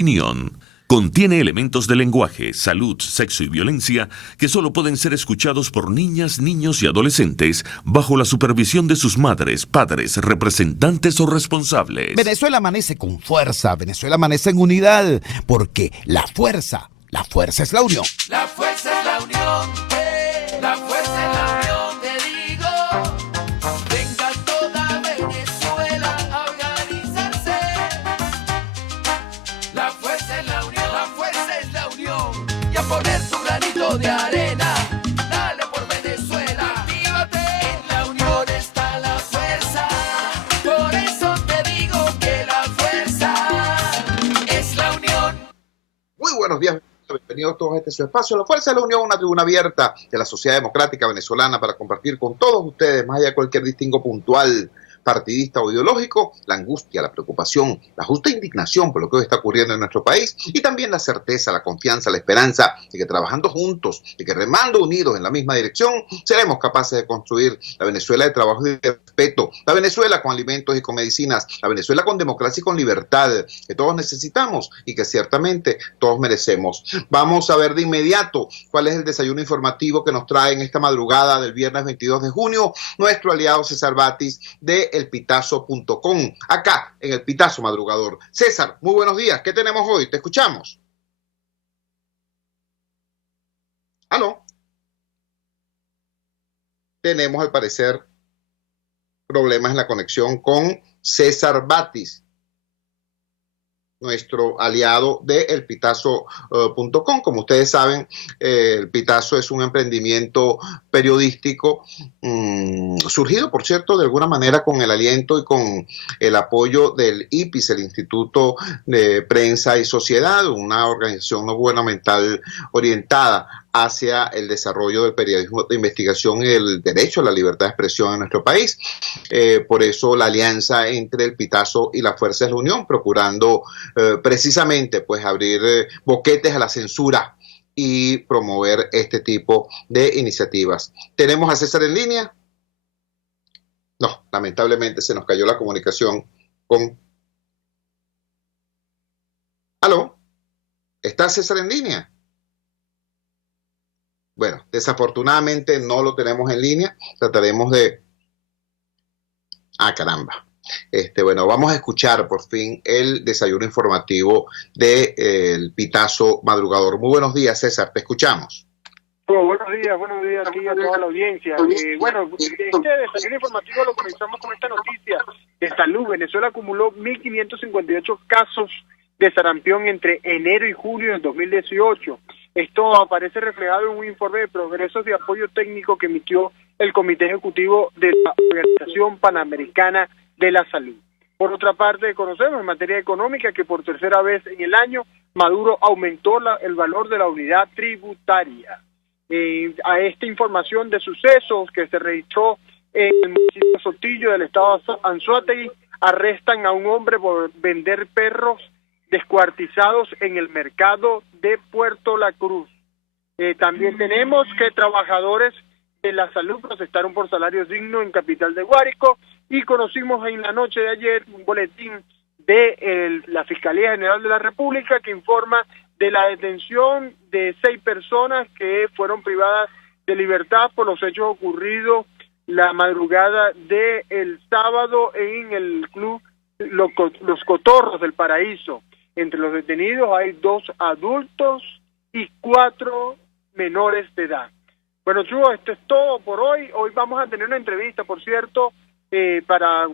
Opinión. Contiene elementos de lenguaje, salud, sexo y violencia que solo pueden ser escuchados por niñas, niños y adolescentes bajo la supervisión de sus madres, padres, representantes o responsables. Venezuela amanece con fuerza, Venezuela amanece en unidad, porque la fuerza es la unión. La fuerza es la unión, la fuerza es la unión, te digo. Venga toda Venezuela a organizarse. La fuerza es la unión, la fuerza es la unión. Y a poner tu granito de arena, dale por Venezuela. Actívate, en la unión está la fuerza. Por eso te digo que la fuerza es la unión. Muy buenos días. Bienvenidos todos a este su espacio, La Fuerza de la Unión, una tribuna abierta de la sociedad democrática venezolana para compartir con todos ustedes, más allá de cualquier distingo puntual, partidista o ideológico, la angustia, la preocupación, la justa indignación por lo que hoy está ocurriendo en nuestro país y también la certeza, la confianza, la esperanza de que trabajando juntos y que remando unidos en la misma dirección, seremos capaces de construir la Venezuela de trabajo y de respeto, la Venezuela con alimentos y con medicinas, la Venezuela con democracia y con libertad, que todos necesitamos y que ciertamente todos merecemos. Vamos a ver de inmediato cuál es el desayuno informativo que nos trae en esta madrugada del viernes 22 de junio nuestro aliado César Batis de elpitazo.com, acá en El Pitazo Madrugador. César, muy buenos días. ¿Qué tenemos hoy? Te escuchamos. ¿Aló? Tenemos, al parecer, problemas en la conexión con César Batis, nuestro aliado de elpitazo.com. Como ustedes saben, El Pitazo es un emprendimiento periodístico surgido, por cierto, de alguna manera con el aliento y con el apoyo del IPIS, el Instituto de Prensa y Sociedad, una organización no gubernamental orientada hacia el desarrollo del periodismo de investigación y el derecho a la libertad de expresión en nuestro país. Por eso la alianza entre El Pitazo y La Fuerza es la Unión, procurando precisamente pues abrir boquetes a la censura y promover este tipo de iniciativas. ¿Tenemos a César en línea? No, lamentablemente se nos cayó la comunicación con... ¿Aló? ¿Está César en línea? Bueno, desafortunadamente no lo tenemos en línea. Trataremos de... Ah, caramba. Bueno, vamos a escuchar por fin el desayuno informativo de El Pitazo Madrugador. Muy buenos días, César, te escuchamos. Buenos días aquí a toda la audiencia. Este desayuno informativo lo comenzamos con esta noticia de salud. Venezuela acumuló 1.558 casos de sarampión entre enero y julio del 2018. Esto aparece reflejado en un informe de progresos de apoyo técnico que emitió el Comité Ejecutivo de la Organización Panamericana de la Salud. Por otra parte, conocemos en materia económica que por tercera vez en el año Maduro aumentó el valor de la unidad tributaria. A esta información de sucesos que se registró en el municipio de Sotillo del estado Anzoátegui, arrestan a un hombre por vender perros descuartizados en el mercado de Puerto La Cruz. También tenemos que trabajadores de la salud protestaron por salarios dignos en Capital de Guárico y conocimos en la noche de ayer un boletín de la Fiscalía General de la República que informa de la detención de 6 personas que fueron privadas de libertad por los hechos ocurridos la madrugada del sábado en el club Los Cotorros del Paraíso. Entre los detenidos hay 2 adultos y 4 menores de edad. Bueno, Chugo, esto es todo por hoy. Hoy vamos a tener una entrevista, por cierto,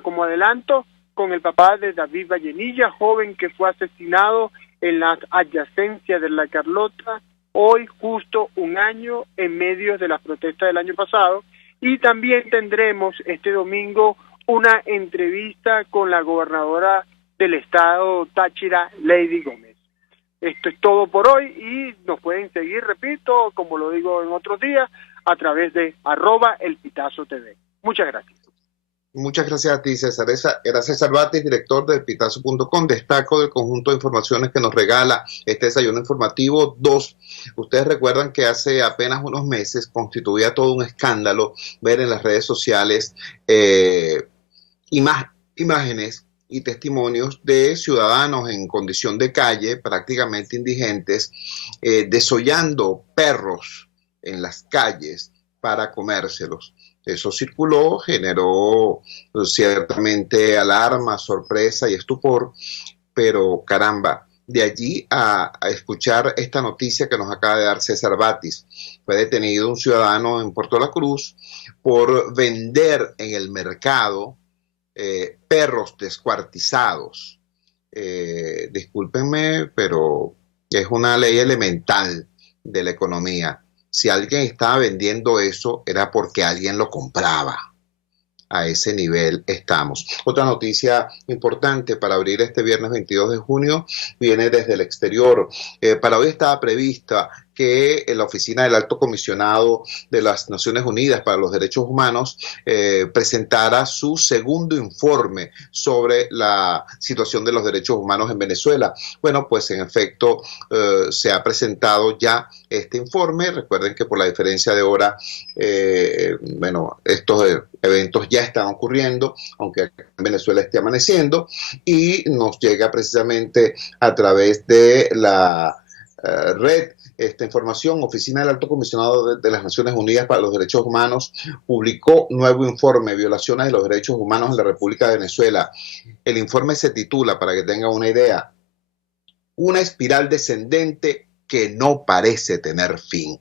como adelanto, con el papá de David Vallenilla, joven que fue asesinado en las adyacencias de La Carlota, hoy justo un año en medio de las protestas del año pasado. Y también tendremos este domingo una entrevista con la gobernadora del estado Táchira, Lady Gómez. Esto es todo por hoy y nos pueden seguir, repito, como lo digo en otros días, a través de @elpitazotv. Muchas gracias. Muchas gracias a ti, César. Era César Batis, director de elpitazo.com. Destaco del conjunto de informaciones que nos regala este desayuno informativo 2. Ustedes recuerdan que hace apenas unos meses constituía todo un escándalo ver en las redes sociales imágenes y testimonios de ciudadanos en condición de calle, prácticamente indigentes, desollando perros en las calles para comérselos. Eso circuló, generó ciertamente alarma, sorpresa y estupor, pero caramba, de allí a escuchar esta noticia que nos acaba de dar César Batis. Fue detenido un ciudadano en Puerto La Cruz por vender en el mercado perros descuartizados. Discúlpenme, pero es una ley elemental de la economía. Si alguien estaba vendiendo eso, era porque alguien lo compraba. A ese nivel estamos. Otra noticia importante para abrir este viernes 22 de junio viene desde el exterior. Para hoy estaba prevista que la Oficina del Alto Comisionado de las Naciones Unidas para los Derechos Humanos presentara su segundo informe sobre la situación de los derechos humanos en Venezuela. Bueno, pues en efecto se ha presentado ya este informe. Recuerden que por la diferencia de hora, bueno, estos eventos ya están ocurriendo, aunque en Venezuela esté amaneciendo, y nos llega precisamente a través de la red. Esta información, Oficina del Alto Comisionado de las Naciones Unidas para los Derechos Humanos publicó nuevo informe, violaciones de los derechos humanos en la República de Venezuela. El informe se titula, para que tengan una idea, una espiral descendente que no parece tener fin.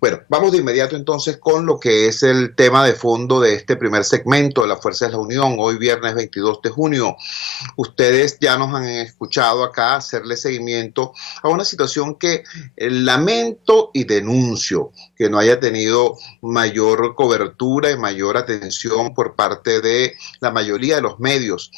Bueno, vamos de inmediato entonces con lo que es el tema de fondo de este primer segmento de La Fuerza de la Unión, hoy viernes 22 de junio. Ustedes ya nos han escuchado acá hacerle seguimiento a una situación que lamento y denuncio que no haya tenido mayor cobertura y mayor atención por parte de la mayoría de los medios,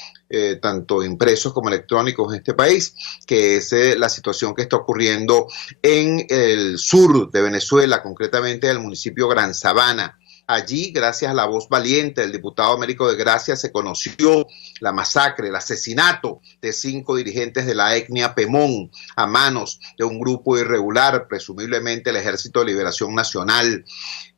tanto impresos como electrónicos en este país, que es la situación que está ocurriendo en el sur de Venezuela, concretamente en el municipio Gran Sabana. Allí, gracias a la voz valiente del diputado Américo de Gracia, se conoció la masacre, el asesinato de 5 dirigentes de la etnia Pemón a manos de un grupo irregular, presumiblemente el Ejército de Liberación Nacional,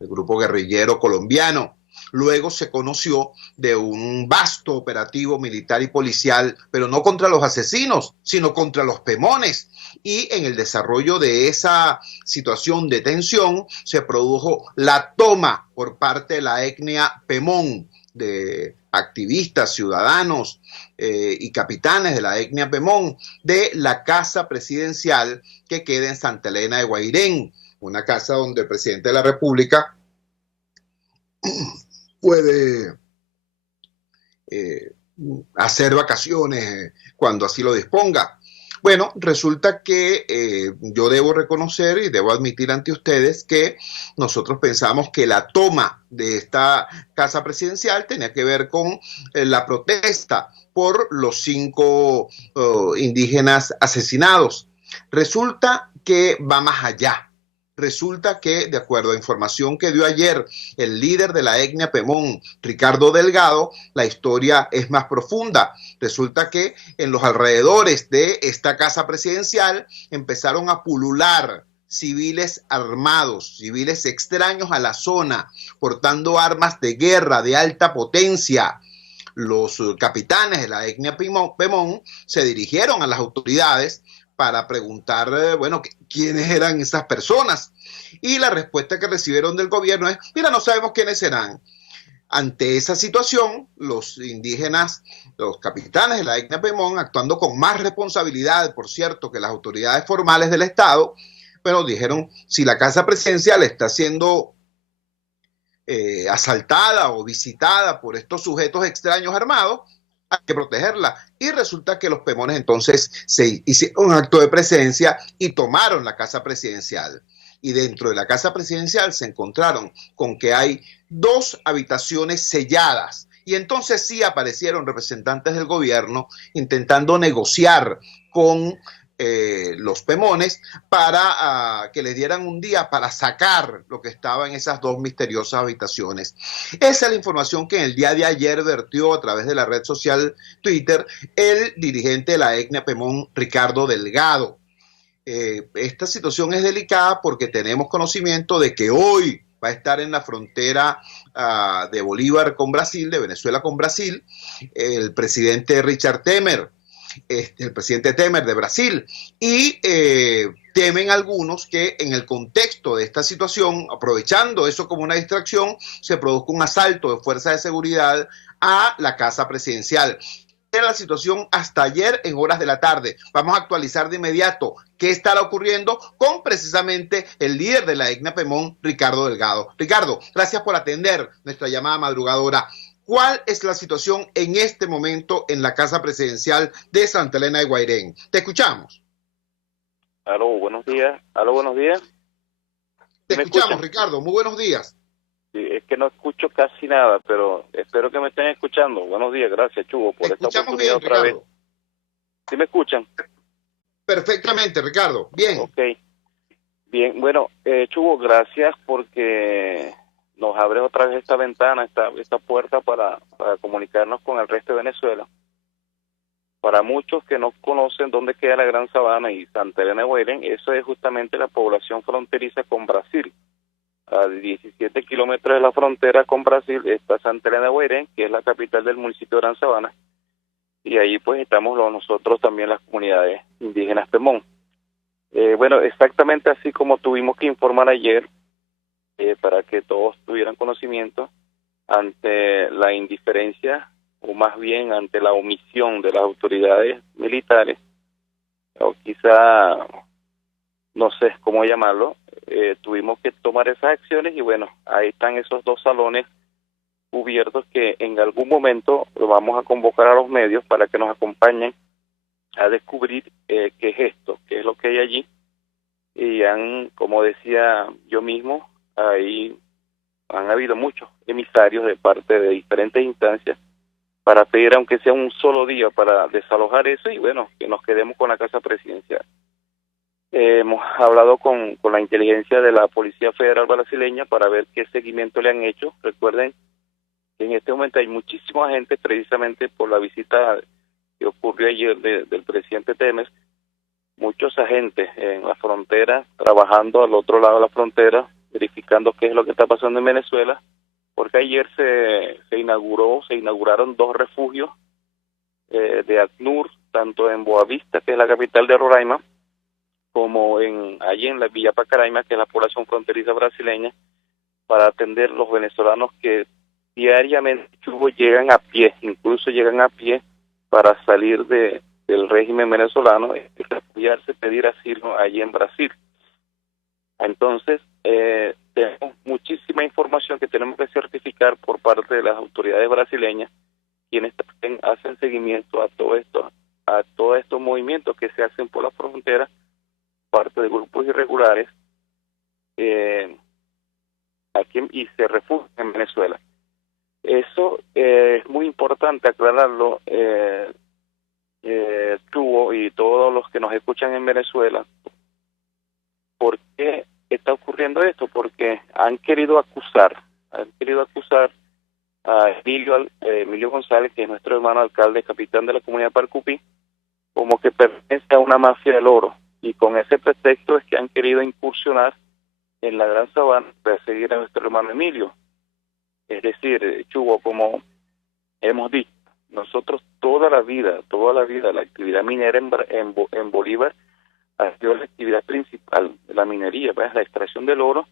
el grupo guerrillero colombiano. Luego se conoció de un vasto operativo militar y policial, pero no contra los asesinos, sino contra los pemones. Y en el desarrollo de esa situación de tensión se produjo la toma por parte de la etnia Pemón, de activistas, ciudadanos y capitanes de la etnia Pemón, de la casa presidencial que queda en Santa Elena de Guairén, una casa donde el presidente de la República puede hacer vacaciones cuando así lo disponga. Bueno, resulta que yo debo reconocer y debo admitir ante ustedes que nosotros pensamos que la toma de esta casa presidencial tenía que ver con la protesta por los 5 indígenas asesinados. Resulta que va más allá. Resulta que, de acuerdo a información que dio ayer el líder de la etnia Pemón, Ricardo Delgado, la historia es más profunda. Resulta que en los alrededores de esta casa presidencial empezaron a pulular civiles armados, civiles extraños a la zona, portando armas de guerra de alta potencia. Los capitanes de la etnia Pemón se dirigieron a las autoridades para preguntar, bueno, quiénes eran esas personas. Y la respuesta que recibieron del gobierno es, mira, no sabemos quiénes serán. Ante esa situación, los indígenas, los capitanes de la etnia Pemón, actuando con más responsabilidad, por cierto, que las autoridades formales del Estado, pero dijeron, si la casa presidencial está siendo asaltada o visitada por estos sujetos extraños armados, hay que protegerla. Y resulta que los pemones entonces se hicieron un acto de presencia y tomaron la casa presidencial. Y dentro de la casa presidencial se encontraron con que hay 2 habitaciones selladas. Y entonces sí aparecieron representantes del gobierno intentando negociar con los pemones para que les dieran un día para sacar lo que estaba en esas 2 misteriosas habitaciones. Esa es la información que en el día de ayer vertió a través de la red social Twitter el dirigente de la etnia Pemón, Ricardo Delgado. Esta situación es delicada porque tenemos conocimiento de que hoy va a estar en la frontera de Bolívar con Brasil, de Venezuela con Brasil, el presidente Richard Temer, el presidente Temer de Brasil, y temen algunos que en el contexto de esta situación, aprovechando eso como una distracción, se produzca un asalto de fuerzas de seguridad a la casa presidencial. Era la situación hasta ayer en horas de la tarde. Vamos a actualizar de inmediato qué estará ocurriendo con precisamente el líder de la ECNA Pemón, Ricardo Delgado. Ricardo, gracias por atender nuestra llamada madrugadora. ¿Cuál es la situación en este momento en la casa presidencial de Santa Elena de Guairén? Te escuchamos. Aló, buenos días. Aló, buenos días. Te escuchamos, Ricardo. Muy buenos días. Sí, es que no escucho casi nada, pero espero que me estén escuchando. Buenos días, gracias, Chugo, por esta oportunidad bien, otra Ricardo. vez. ¿Sí me escuchan? Perfectamente, Ricardo. Bien. Ok. Bien, bueno, Chugo, gracias porque nos abre otra vez esta ventana, esta puerta para comunicarnos con el resto de Venezuela. Para muchos que no conocen dónde queda la Gran Sabana y Santa Elena de Guairén, eso es justamente la población fronteriza con Brasil. A 17 kilómetros de la frontera con Brasil está Santa Elena de Guairén, que es la capital del municipio de Gran Sabana, y ahí pues estamos nosotros también las comunidades indígenas Pemón. Bueno, exactamente así como tuvimos que informar ayer, para que todos tuvieran conocimiento, ante la indiferencia, o más bien ante la omisión de las autoridades militares, o quizá, no sé cómo llamarlo, tuvimos que tomar esas acciones y bueno, ahí están esos dos salones cubiertos que en algún momento vamos a convocar a los medios para que nos acompañen a descubrir qué es esto, qué es lo que hay allí. Y como decía yo mismo, ahí han habido muchos emisarios de parte de diferentes instancias para pedir, aunque sea un solo día, para desalojar eso y bueno, que nos quedemos con la casa presidencial. Hemos hablado con la inteligencia de la Policía Federal brasileña para ver qué seguimiento le han hecho. Recuerden que en este momento hay muchísima gente, precisamente por la visita que ocurrió ayer del presidente Temer, muchos agentes en la frontera, trabajando al otro lado de la frontera, verificando qué es lo que está pasando en Venezuela, porque ayer se inauguraron dos refugios de ACNUR, tanto en Boavista, que es la capital de Roraima, como allí en la Villa Pacaraima, que es la población fronteriza brasileña, para atender los venezolanos que diariamente llegan a pie, incluso llegan a pie para salir del régimen venezolano y refugiarse, pedir asilo allí en Brasil. Entonces, tenemos muchísima información que tenemos que certificar por parte de las autoridades brasileñas, quienes también hacen seguimiento a todos estos movimientos que se hacen por la frontera, parte de grupos irregulares aquí y se refugian en Venezuela. Eso es muy importante aclararlo, tú y todos los que nos escuchan en Venezuela. ¿Por qué está ocurriendo esto? Porque han querido acusar a Emilio González, que es nuestro hermano alcalde, capitán de la comunidad Parcupí, como que pertenece a una mafia del oro. Y con ese pretexto es que han querido incursionar en la Gran Sabana para seguir a nuestro hermano Emilio. Es decir, Chugo, como hemos dicho, nosotros toda la vida, la actividad minera en Bolívar ha sido la actividad principal de la minería, pues, la extracción del oro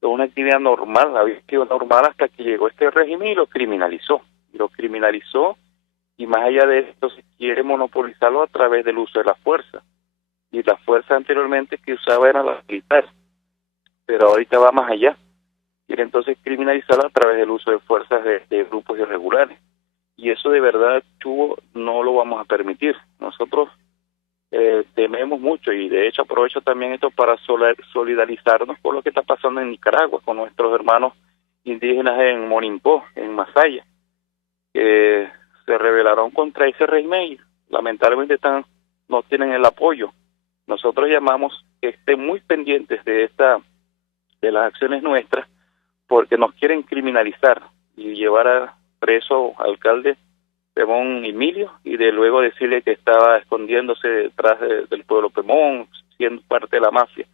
es una actividad normal, había sido normal hasta que llegó este régimen y lo criminalizó y más allá de esto se quiere monopolizarlo a través del uso de la fuerza. Y la fuerza anteriormente que usaba era la militar, pero ahorita va más allá. Quiere entonces criminalizarla a través del uso de fuerzas de grupos irregulares. Y eso de verdad, Chugo, no lo vamos a permitir. Nosotros tememos mucho y de hecho aprovecho también esto para solidarizarnos con lo que está pasando en Nicaragua, con nuestros hermanos indígenas en Monimpó, en Masaya, que se rebelaron contra ese régimen y lamentablemente no tienen el apoyo. Nosotros llamamos que estén muy pendientes de las acciones nuestras, porque nos quieren criminalizar y llevar a preso al alcalde Pemón Emilio y de luego decirle que estaba escondiéndose detrás del pueblo Pemón, siendo parte de la mafia.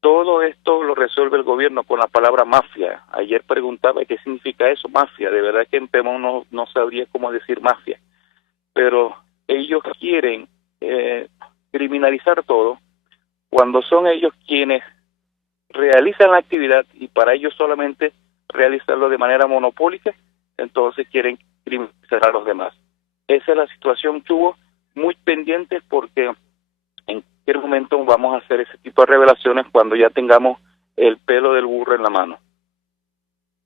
Todo esto lo resuelve el gobierno con la palabra mafia. Ayer preguntaba qué significa eso, mafia. De verdad que en Pemón no sabría cómo decir mafia. Pero ellos quieren criminalizar todo cuando son ellos quienes realizan la actividad y para ellos solamente realizarlo de manera monopólica, entonces quieren criminalizar a los demás. Esa es la situación que hubo, muy pendientes porque en cualquier momento vamos a hacer ese tipo de revelaciones cuando ya tengamos el pelo del burro en la mano.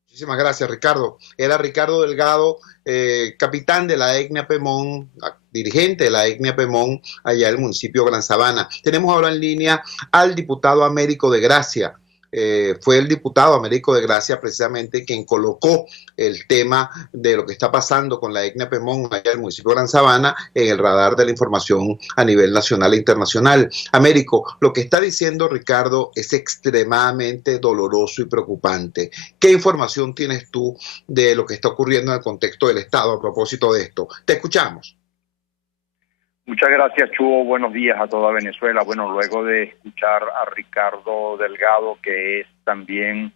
Muchísimas gracias, Ricardo. Era Ricardo Delgado, capitán de la etnia Pemón, dirigente de la etnia Pemón, allá en el municipio de Gran Sabana. Tenemos ahora en línea al diputado Américo de Gracia. Fue el diputado Américo de Gracia precisamente quien colocó el tema de lo que está pasando con la etnia Pemón allá en el municipio de Gran Sabana en el radar de la información a nivel nacional e internacional. Américo, lo que está diciendo Ricardo es extremadamente doloroso y preocupante. ¿Qué información tienes tú de lo que está ocurriendo en el contexto del Estado a propósito de esto? Te escuchamos. Muchas gracias, Chugo. Buenos días a toda Venezuela. Bueno, luego de escuchar a Ricardo Delgado, que es también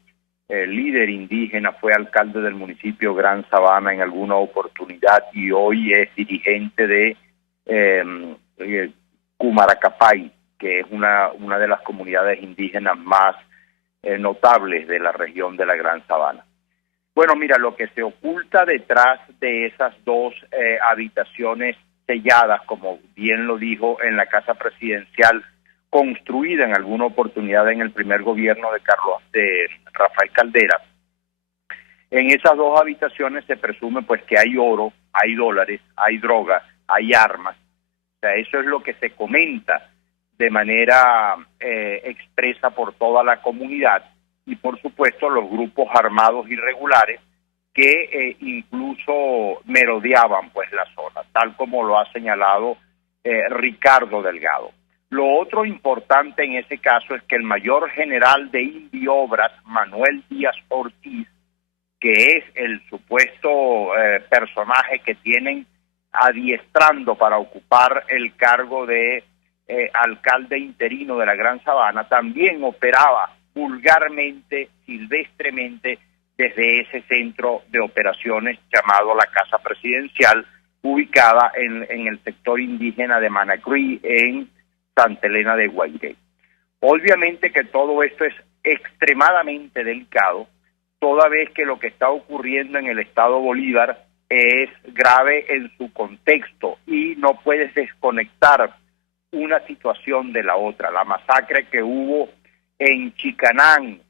líder indígena, fue alcalde del municipio Gran Sabana en alguna oportunidad y hoy es dirigente de Cumaracapay, que es una de las comunidades indígenas más notables de la región de la Gran Sabana. Bueno, mira, lo que se oculta detrás de esas dos habitaciones selladas, como bien lo dijo, en la casa presidencial, construida en alguna oportunidad en el primer gobierno de Rafael Caldera. En esas dos habitaciones se presume pues que hay oro, hay dólares, hay droga, hay armas. O sea, eso es lo que se comenta de manera expresa por toda la comunidad y por supuesto los grupos armados irregulares que incluso merodeaban pues la zona, tal como lo ha señalado Ricardo Delgado. Lo otro importante en ese caso es que el mayor general de Indiobras, Manuel Díaz Ortiz, que es el supuesto personaje que tienen adiestrando para ocupar el cargo de alcalde interino de la Gran Sabana, también operaba vulgarmente, silvestremente, desde ese centro de operaciones llamado la Casa Presidencial, ubicada en el sector indígena de Manacrí, en Santa Elena de Guairé. Obviamente que todo esto es extremadamente delicado, toda vez que lo que está ocurriendo en el estado Bolívar es grave en su contexto y no puedes desconectar una situación de la otra. La masacre que hubo en Chicanán,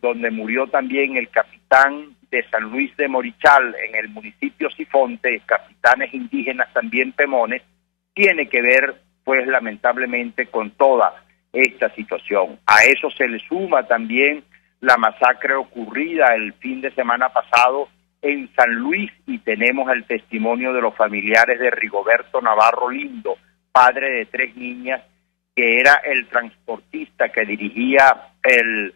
donde murió también el capitán de San Luis de Morichal en el municipio Sifonte, capitanes indígenas también pemones, tiene que ver pues lamentablemente con toda esta situación. A eso se le suma también la masacre ocurrida el fin de semana pasado en San Luis y tenemos el testimonio de los familiares de Rigoberto Navarro Lindo, padre de 3 niñas, que era el transportista que dirigía el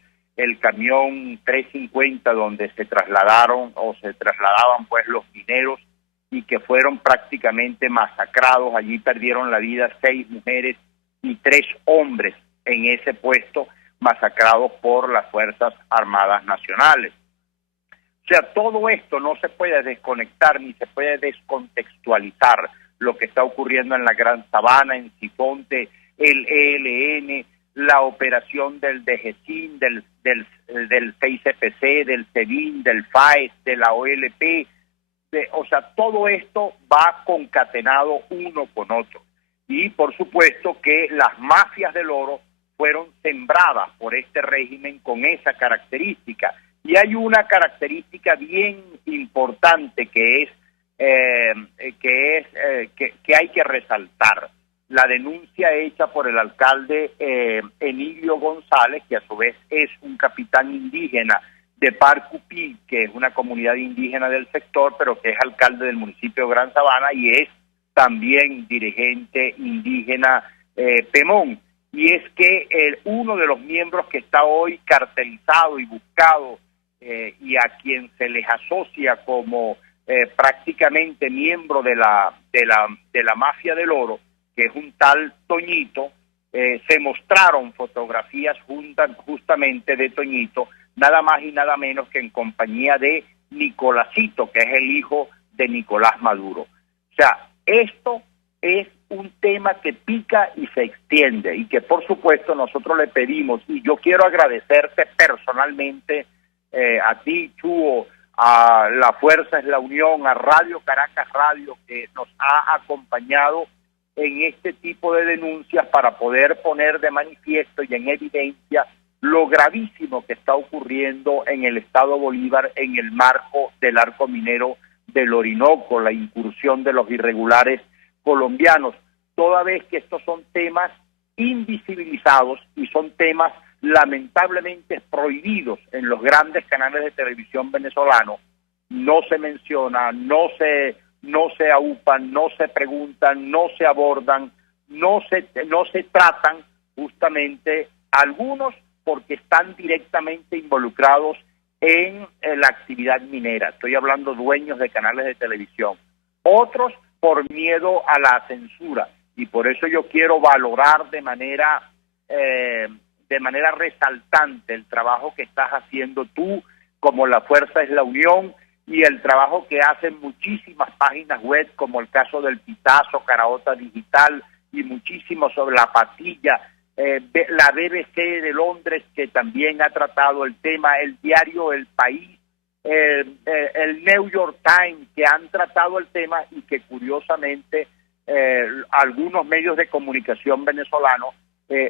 camión 350 donde se trasladaban pues los mineros y que fueron prácticamente masacrados. Allí perdieron la vida 6 mujeres y 3 hombres en ese puesto, masacrados por las Fuerzas Armadas Nacionales. O sea, todo esto no se puede desconectar ni se puede descontextualizar lo que está ocurriendo en la Gran Sabana, en Sifonte, el ELN, la operación del DGCIN, del CICPC, del SEBIN, del FAES, de la OLP, o sea, todo esto va concatenado uno con otro. Y por supuesto que las mafias del oro fueron sembradas por este régimen con esa característica. Y hay una característica bien importante que hay que resaltar. La denuncia hecha por el alcalde Emilio González, que a su vez es un capitán indígena de Parcupí, que es una comunidad indígena del sector, pero que es alcalde del municipio de Gran Sabana y es también dirigente indígena Pemón. Y es que uno de los miembros que está hoy cartelizado y buscado y a quien se les asocia como prácticamente miembro de la mafia del oro, que es un tal Toñito, se mostraron fotografías justamente de Toñito, nada más y nada menos que en compañía de Nicolásito, que es el hijo de Nicolás Maduro. O sea, esto es un tema que pica y se extiende y que por supuesto nosotros le pedimos, y yo quiero agradecerte personalmente a ti, Chuo, a La Fuerza es la Unión, a Radio Caracas Radio, que nos ha acompañado en este tipo de denuncias para poder poner de manifiesto y en evidencia lo gravísimo que está ocurriendo en el estado Bolívar en el marco del arco minero del Orinoco, la incursión de los irregulares colombianos, toda vez que estos son temas invisibilizados y son temas lamentablemente prohibidos en los grandes canales de televisión venezolanos. No se menciona, no se aupan, no se preguntan, no se abordan, no se tratan justamente, algunos porque están directamente involucrados en la actividad minera. Estoy hablando dueños de canales de televisión. Otros por miedo a la censura. Y por eso yo quiero valorar de manera resaltante el trabajo que estás haciendo tú, como La Fuerza es la Unión, y el trabajo que hacen muchísimas páginas web, como el caso del Pitazo, Caraota Digital, y muchísimos sobre la patilla, la BBC de Londres, que también ha tratado el tema, el diario El País, el New York Times, que han tratado el tema y que curiosamente algunos medios de comunicación venezolanos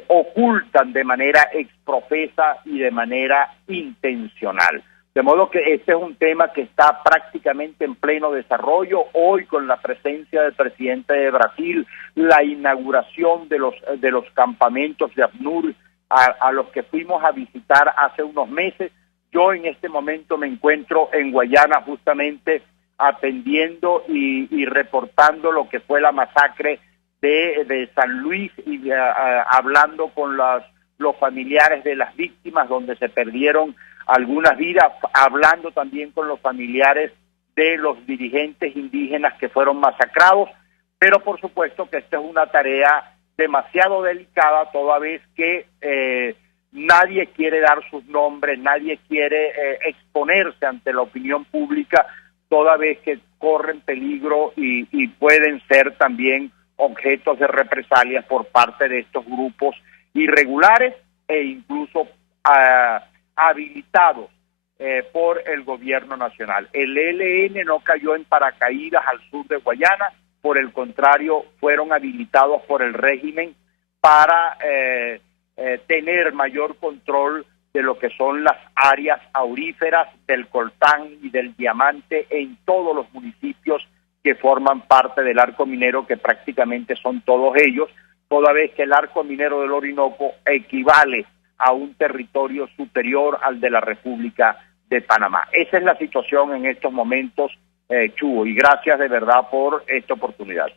ocultan de manera exprofesa y de manera intencional. De modo que este es un tema que está prácticamente en pleno desarrollo. Hoy, con la presencia del presidente de Brasil, la inauguración de los campamentos de ACNUR a los que fuimos a visitar hace unos meses. Yo en este momento me encuentro en Guayana justamente atendiendo y reportando lo que fue la masacre de San Luis y hablando con los familiares de las víctimas, donde se perdieron algunas vidas, hablando también con los familiares de los dirigentes indígenas que fueron masacrados, pero por supuesto que esta es una tarea demasiado delicada, toda vez que nadie quiere dar sus nombres, nadie quiere exponerse ante la opinión pública, toda vez que corren peligro y pueden ser también objetos de represalias por parte de estos grupos irregulares e incluso habilitados por el gobierno nacional. El ELN no cayó en paracaídas al sur de Guayana, por el contrario, fueron habilitados por el régimen para tener mayor control de lo que son las áreas auríferas del coltán y del diamante en todos los municipios que forman parte del arco minero, que prácticamente son todos ellos, toda vez que el arco minero del Orinoco equivale a un territorio superior al de la República de Panamá. Esa es la situación en estos momentos, Chugo, y gracias de verdad por esta oportunidad.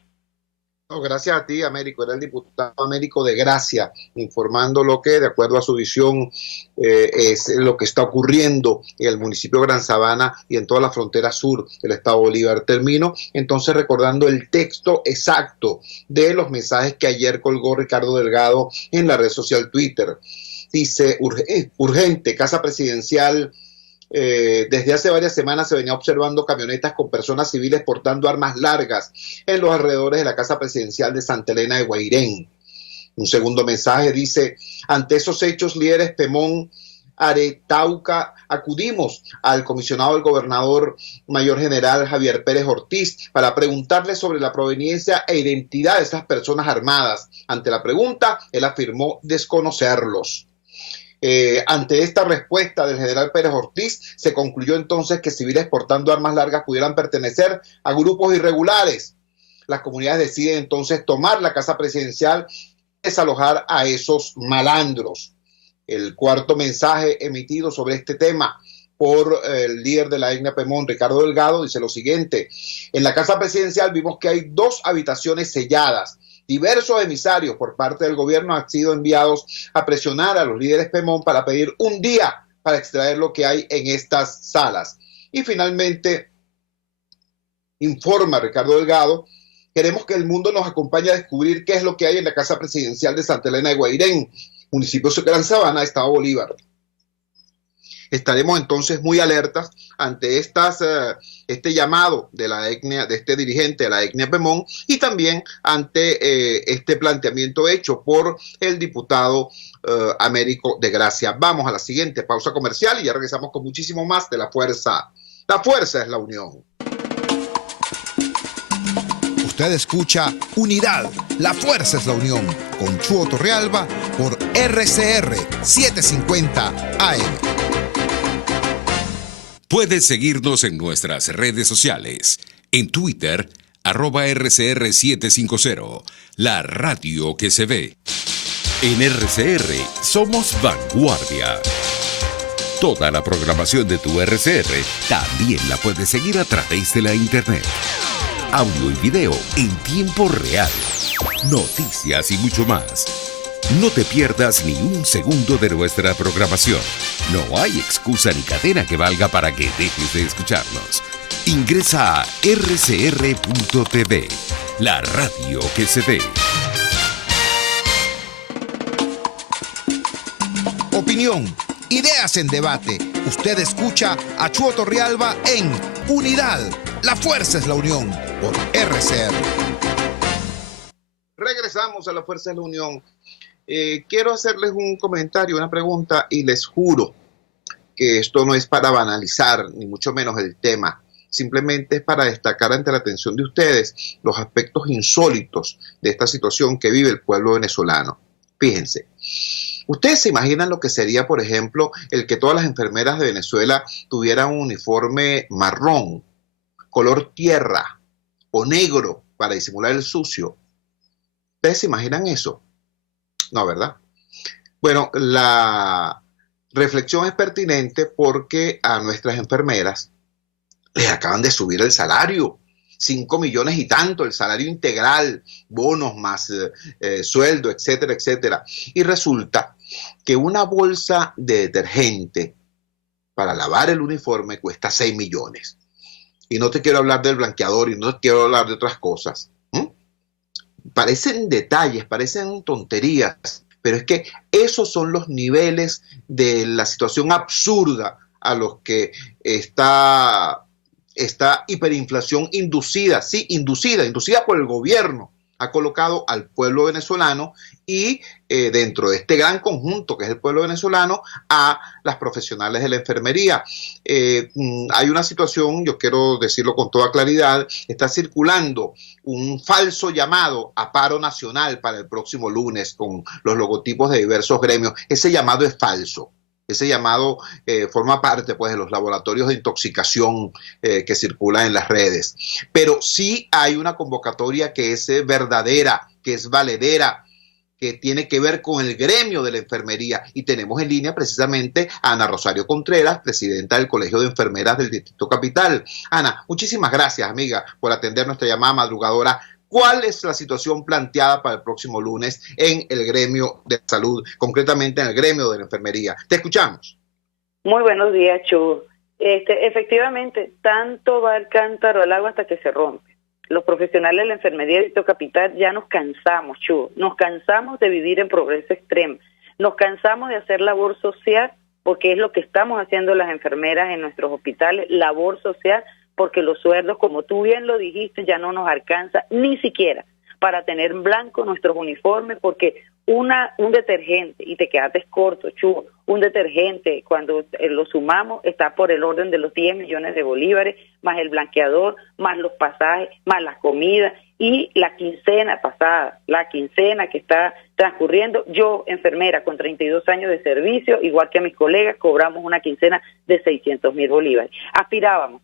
No, gracias a ti, Américo. Era el diputado Américo de Gracia, informando lo que, de acuerdo a su visión, es lo que está ocurriendo en el municipio de Gran Sabana y en toda la frontera sur del estado Bolívar. Termino entonces recordando el texto exacto de los mensajes que ayer colgó Ricardo Delgado en la red social Twitter. Dice: urgente, Casa Presidencial. Desde hace varias semanas se venía observando camionetas con personas civiles portando armas largas en los alrededores de la Casa Presidencial de Santa Elena de Guairén. Un segundo mensaje dice: ante esos hechos, líderes Pemón, Aretauca, acudimos al comisionado del gobernador mayor general Javier Pérez Ortiz para preguntarle sobre la proveniencia e identidad de esas personas armadas. Ante la pregunta, él afirmó desconocerlos. Ante esta respuesta del general Pérez Ortiz, se concluyó entonces que civiles portando armas largas pudieran pertenecer a grupos irregulares. Las comunidades deciden entonces tomar la Casa Presidencial y desalojar a esos malandros. El cuarto mensaje emitido sobre este tema por el líder de la etnia Pemón, Ricardo Delgado, dice lo siguiente: en la Casa Presidencial vimos que hay 2 habitaciones selladas. Diversos emisarios por parte del gobierno han sido enviados a presionar a los líderes Pemón para pedir un día para extraer lo que hay en estas salas. Y finalmente informa Ricardo Delgado Queremos que el mundo nos acompañe a descubrir qué es lo que hay en la Casa Presidencial de Santa Elena de Guairén, municipio de Gran Sabana, Estado Bolívar. Estaremos entonces muy alertas ante este llamado de la etnia, de este dirigente de la etnia Pemón, y también ante este planteamiento hecho por el diputado Américo de Gracia. Vamos a la siguiente pausa comercial y ya regresamos con muchísimo más de La Fuerza. La fuerza es la unión. Usted escucha Unidad, la fuerza es la unión, con Chuo Torrealba por RCR 750 AM. Puedes seguirnos en nuestras redes sociales. En Twitter, @RCR750, la radio que se ve. En RCR somos vanguardia. Toda la programación de tu RCR también la puedes seguir a través de la internet. Audio y video en tiempo real. Noticias y mucho más. No te pierdas ni un segundo de nuestra programación. No hay excusa ni cadena que valga para que dejes de escucharnos. Ingresa a rcr.tv, la radio que se ve. Opinión, ideas en debate. Usted escucha a Chuo Torrealba en Unidad, la fuerza es la unión, por RCR. Regresamos a La Fuerza es la Unión. Quiero hacerles un comentario, una pregunta, y les juro que esto no es para banalizar, ni mucho menos el tema. Simplemente es para destacar ante la atención de ustedes los aspectos insólitos de esta situación que vive el pueblo venezolano. Fíjense, ustedes se imaginan lo que sería, por ejemplo, el que todas las enfermeras de Venezuela tuvieran un uniforme marrón, color tierra o negro para disimular el sucio. ¿Ustedes se imaginan eso? No, ¿verdad? Bueno, la reflexión es pertinente porque a nuestras enfermeras les acaban de subir el salario, 5 millones y tanto, el salario integral, bonos más sueldo, etcétera, etcétera. Y resulta que una bolsa de detergente para lavar el uniforme cuesta 6 millones. Y no te quiero hablar del blanqueador y no te quiero hablar de otras cosas. Parecen detalles, parecen tonterías, pero es que esos son los niveles de la situación absurda a los que esta hiperinflación inducida, sí, inducida por el gobierno, ha colocado al pueblo venezolano y dentro de este gran conjunto que es el pueblo venezolano a las profesionales de la enfermería. Hay una situación, yo quiero decirlo con toda claridad, está circulando un falso llamado a paro nacional para el próximo lunes con los logotipos de diversos gremios. Ese llamado es falso. Ese llamado forma parte pues, de los laboratorios de intoxicación que circulan en las redes. Pero sí hay una convocatoria que es verdadera, que es valedera, que tiene que ver con el gremio de la enfermería. Y tenemos en línea precisamente a Ana Rosario Contreras, presidenta del Colegio de Enfermeras del Distrito Capital. Ana, muchísimas gracias, amiga, por atender nuestra llamada madrugadora. ¿Cuál es la situación planteada para el próximo lunes en el gremio de salud, concretamente en el gremio de la enfermería? Te escuchamos. Muy buenos días, Chu. Efectivamente, tanto va el cántaro al agua hasta que se rompe. Los profesionales de la enfermería del Distrito Capital ya nos cansamos, Chu. Nos cansamos de vivir en pobreza extrema. Nos cansamos de hacer labor social, porque es lo que estamos haciendo las enfermeras en nuestros hospitales, labor social, porque los sueldos, como tú bien lo dijiste, ya no nos alcanza ni siquiera para tener en blanco nuestros uniformes, porque un detergente, y te quedaste corto, Chugo, un detergente, cuando lo sumamos, está por el orden de los 10 millones de bolívares, más el blanqueador, más los pasajes, más la comida, y la quincena pasada, la quincena que está transcurriendo, yo, enfermera con 32 años de servicio, igual que mis colegas, cobramos una quincena de 600,000 bolívares. Aspirábamos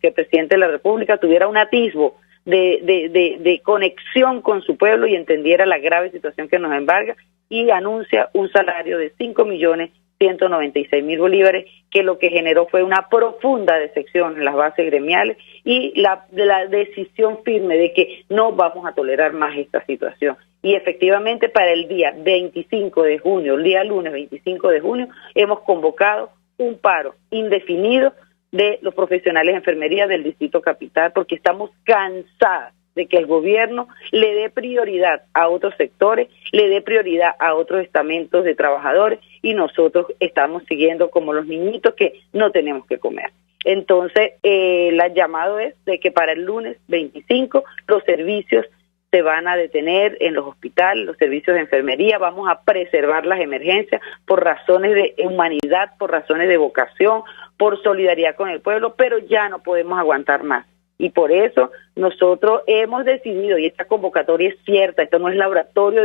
que el presidente de la República tuviera un atisbo de conexión con su pueblo y entendiera la grave situación que nos embarga, y anuncia un salario de 5.196.000 bolívares, que lo que generó fue una profunda decepción en las bases gremiales y la decisión firme de que no vamos a tolerar más esta situación. Y efectivamente para el día 25 de junio, el día lunes 25 de junio, hemos convocado un paro indefinido de los profesionales de enfermería del Distrito Capital, porque estamos cansadas de que el gobierno le dé prioridad a otros sectores, le dé prioridad a otros estamentos de trabajadores, y nosotros estamos siguiendo como los niñitos que no tenemos que comer. Entonces, el llamado es de que para el lunes 25 los servicios se van a detener en los hospitales, los servicios de enfermería, vamos a preservar las emergencias por razones de humanidad, por razones de vocación, por solidaridad con el pueblo, pero ya no podemos aguantar más. Y por eso nosotros hemos decidido, y esta convocatoria es cierta, esto no es laboratorio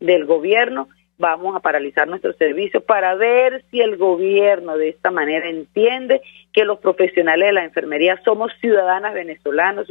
del gobierno, vamos a paralizar nuestros servicios para ver si el gobierno de esta manera entiende que los profesionales de la enfermería somos ciudadanos venezolanos,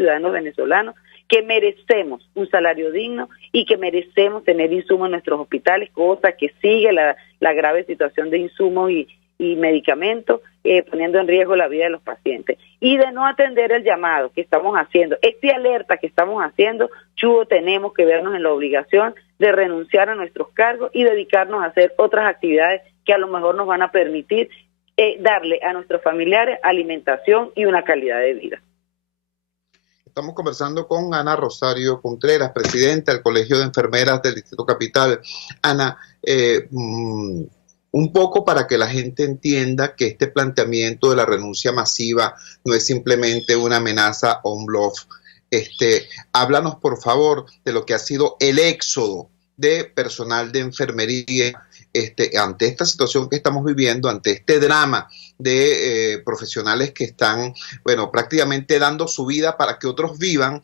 que merecemos un salario digno y que merecemos tener insumos en nuestros hospitales, cosa que sigue la grave situación de insumos y medicamentos, poniendo en riesgo la vida de los pacientes. Y de no atender el llamado que estamos haciendo, esta alerta que estamos haciendo, Chugo, tenemos que vernos en la obligación de renunciar a nuestros cargos y dedicarnos a hacer otras actividades que a lo mejor nos van a permitir darle a nuestros familiares alimentación y una calidad de vida. Estamos conversando con Ana Rosario Contreras, presidenta del Colegio de Enfermeras del Distrito Capital. Ana, un poco para que la gente entienda que este planteamiento de la renuncia masiva no es simplemente una amenaza o un bluff. Háblanos, por favor, de lo que ha sido el éxodo de personal de enfermería ante esta situación que estamos viviendo, ante este drama de profesionales que están, bueno, prácticamente dando su vida para que otros vivan,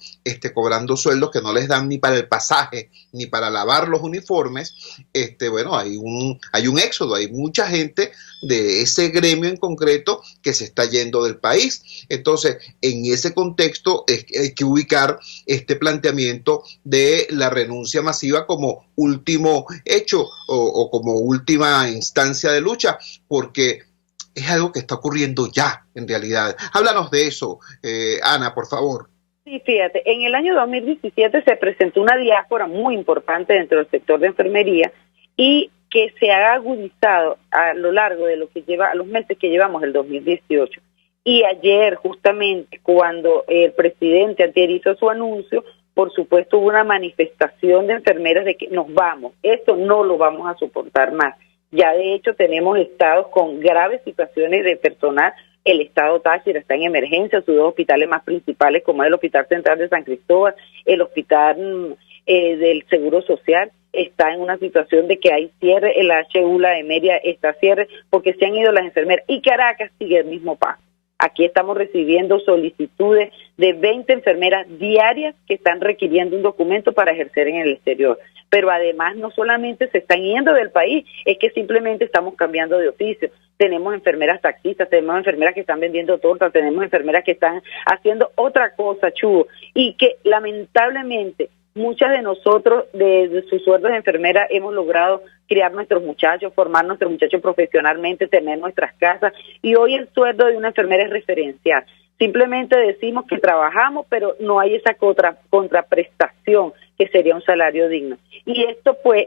cobrando sueldos que no les dan ni para el pasaje, ni para lavar los uniformes. Bueno, hay un éxodo, hay mucha gente de ese gremio en concreto que se está yendo del país. Entonces, en ese contexto hay que ubicar este planteamiento de la renuncia masiva como último hecho o como última instancia de lucha, porque es algo que está ocurriendo ya, en realidad. Háblanos de eso, Ana, por favor. Sí, fíjate, en el año 2017 se presentó una diáspora muy importante dentro del sector de enfermería y que se ha agudizado a lo largo de los meses que llevamos del 2018. Y ayer, justamente, cuando el presidente antier hizo su anuncio, por supuesto hubo una manifestación de enfermeras de que nos vamos, esto no lo vamos a soportar más. Ya de hecho tenemos estados con graves situaciones de personal. El estado Táchira está en emergencia, sus dos hospitales más principales, como es el Hospital Central de San Cristóbal, el Hospital del Seguro Social, está en una situación de que hay cierre, el HU, la de Mérida está cierre, porque se han ido las enfermeras, y Caracas sigue el mismo paso. Aquí estamos recibiendo solicitudes de 20 enfermeras diarias que están requiriendo un documento para ejercer en el exterior. Pero además no solamente se están yendo del país, es que simplemente estamos cambiando de oficio. Tenemos enfermeras taxistas, tenemos enfermeras que están vendiendo tortas, tenemos enfermeras que están haciendo otra cosa, Chugo, y que lamentablemente muchas de nosotros, de sus sueldos de enfermera, hemos logrado criar nuestros muchachos, formar nuestros muchachos profesionalmente, tener nuestras casas, y hoy el sueldo de una enfermera es referencial. Simplemente decimos que trabajamos, pero no hay esa contraprestación que sería un salario digno. Y esto, pues,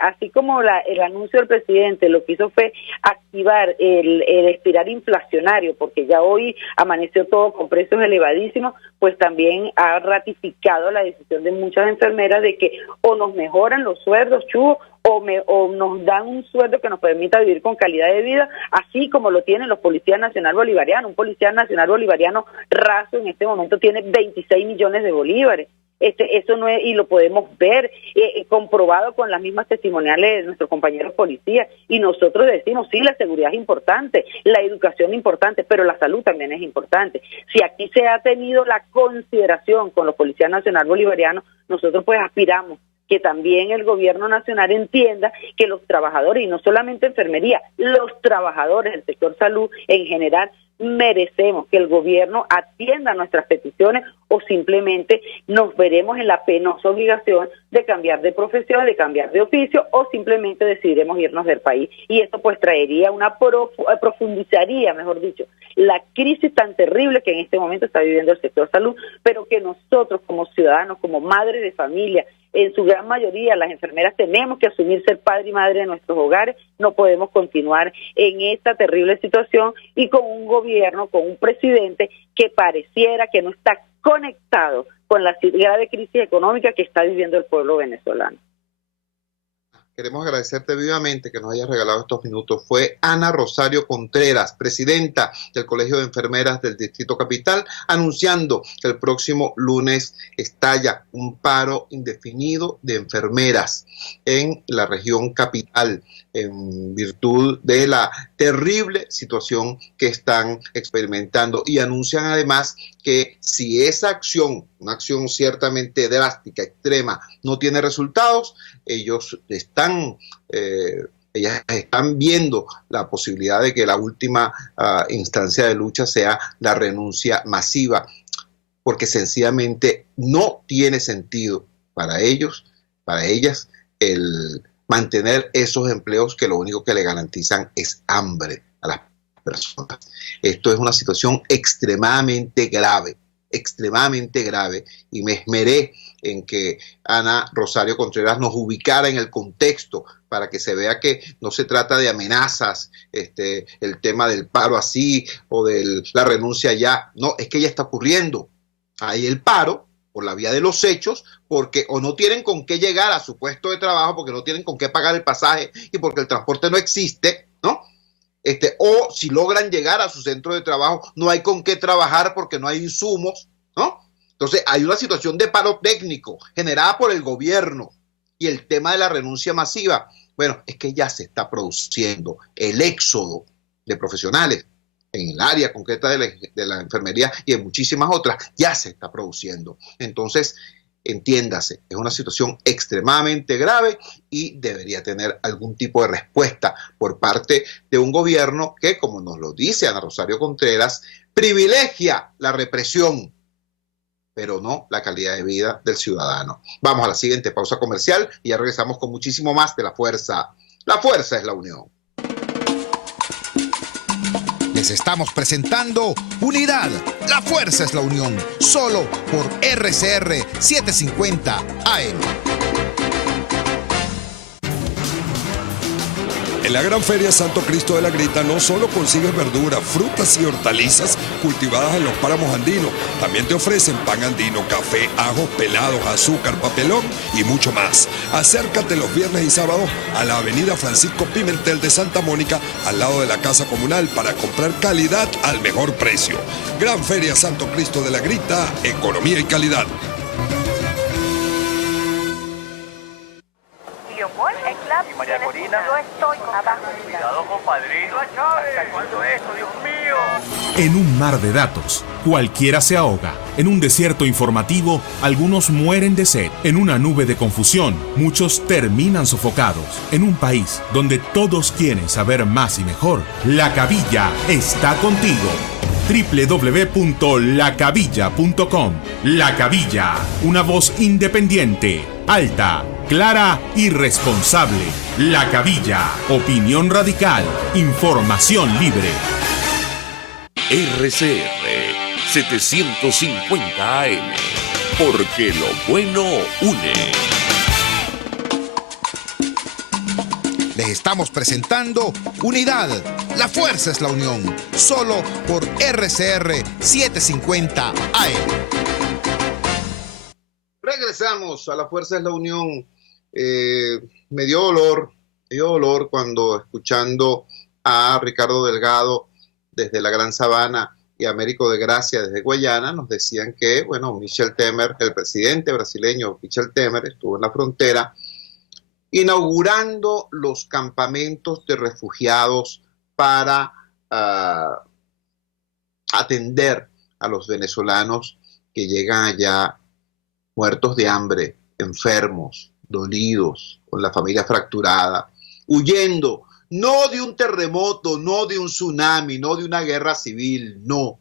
así como el anuncio del presidente lo que hizo fue activar el espiral inflacionario, porque ya hoy amaneció todo con precios elevadísimos, pues también ha ratificado la decisión de muchas enfermeras de que o nos mejoran los sueldos, Chugo, o nos dan un sueldo que nos permita vivir con calidad de vida, así como lo tienen los policías nacional bolivarianos. Un policía nacional bolivariano raso en este momento tiene 26 millones de bolívares. Eso no es, y lo podemos ver comprobado con las mismas testimoniales de nuestros compañeros policías, y nosotros decimos, sí, la seguridad es importante, la educación es importante, pero la salud también es importante. Si aquí se ha tenido la consideración con los policías nacional bolivarianos, nosotros pues aspiramos que también el gobierno nacional entienda que los trabajadores, y no solamente enfermería, los trabajadores del sector salud en general, merecemos que el gobierno atienda nuestras peticiones, o simplemente nos veremos en la penosa obligación de cambiar de profesión, de cambiar de oficio, o simplemente decidiremos irnos del país. Y esto pues traería profundizaría, mejor dicho, la crisis tan terrible que en este momento está viviendo el sector salud, pero que nosotros como ciudadanos, como madres de familia, en su gran mayoría las enfermeras tenemos que asumir ser padre y madre de nuestros hogares. No podemos continuar en esta terrible situación y con un gobierno, con un presidente que pareciera que no está conectado con la grave crisis económica que está viviendo el pueblo venezolano. Queremos agradecerte vivamente que nos hayas regalado estos minutos. Fue Ana Rosario Contreras, presidenta del Colegio de Enfermeras del Distrito Capital, anunciando que el próximo lunes estalla un paro indefinido de enfermeras en la región capital, en virtud de la terrible situación que están experimentando. Y anuncian además que si esa acción, una acción ciertamente drástica, extrema, no tiene resultados, ellas están viendo la posibilidad de que la última instancia de lucha sea la renuncia masiva, porque sencillamente no tiene sentido para ellos, para ellas, el mantener esos empleos que lo único que le garantizan es hambre a las personas. Esto es una situación extremadamente grave, y me esmeré en que Ana Rosario Contreras nos ubicara en el contexto para que se vea que no se trata de amenazas, el tema del paro así o de la renuncia ya. No, es que ya está ocurriendo. Hay el paro por la vía de los hechos, porque o no tienen con qué llegar a su puesto de trabajo, porque no tienen con qué pagar el pasaje y porque el transporte no existe, ¿no? O si logran llegar a su centro de trabajo, no hay con qué trabajar porque no hay insumos, ¿no? Entonces hay una situación de paro técnico generada por el gobierno, y el tema de la renuncia masiva, bueno, es que ya se está produciendo el éxodo de profesionales en el área concreta de la enfermería y en muchísimas otras, ya se está produciendo. Entonces, entiéndase, es una situación extremadamente grave y debería tener algún tipo de respuesta por parte de un gobierno que, como nos lo dice Ana Rosario Contreras, privilegia la represión, pero no la calidad de vida del ciudadano. Vamos a la siguiente pausa comercial y ya regresamos con muchísimo más de La Fuerza. La fuerza es la unión. Les estamos presentando Unidad. La fuerza es la unión. Solo por RCR 750 AM. En la Gran Feria Santo Cristo de la Grita no solo consigues verduras, frutas y hortalizas cultivadas en los páramos andinos, también te ofrecen pan andino, café, ajos pelados, azúcar, papelón y mucho más. Acércate los viernes y sábados a la avenida Francisco Pimentel de Santa Mónica, al lado de la Casa Comunal, para comprar calidad al mejor precio. Gran Feria Santo Cristo de la Grita, economía y calidad. Y María Corina, yo estoy abajo. Cuidado, compadrito. ¿Hasta cuándo esto, Dios mío? En un mar de datos, cualquiera se ahoga. En un desierto informativo, algunos mueren de sed. En una nube de confusión, muchos terminan sofocados. En un país donde todos quieren saber más y mejor, La Cabilla está contigo. www.lacabilla.com. La Cabilla, una voz independiente, alta, clara y responsable. La Cabilla, opinión radical, información libre. RCR 750 AM, porque lo bueno une. Les estamos presentando Unidad. La fuerza es la unión. Solo por RCR 750 AM. Regresamos a La Fuerza es la Unión. Me dio dolor cuando, escuchando a Ricardo Delgado desde la Gran Sabana y a Américo de Gracia desde Guayana, nos decían que, bueno, Michel Temer, el presidente brasileño Michel Temer, estuvo en la frontera inaugurando los campamentos de refugiados para atender a los venezolanos que llegan allá muertos de hambre, enfermos, dolidos, con la familia fracturada, huyendo, no de un terremoto, no de un tsunami, no de una guerra civil, no,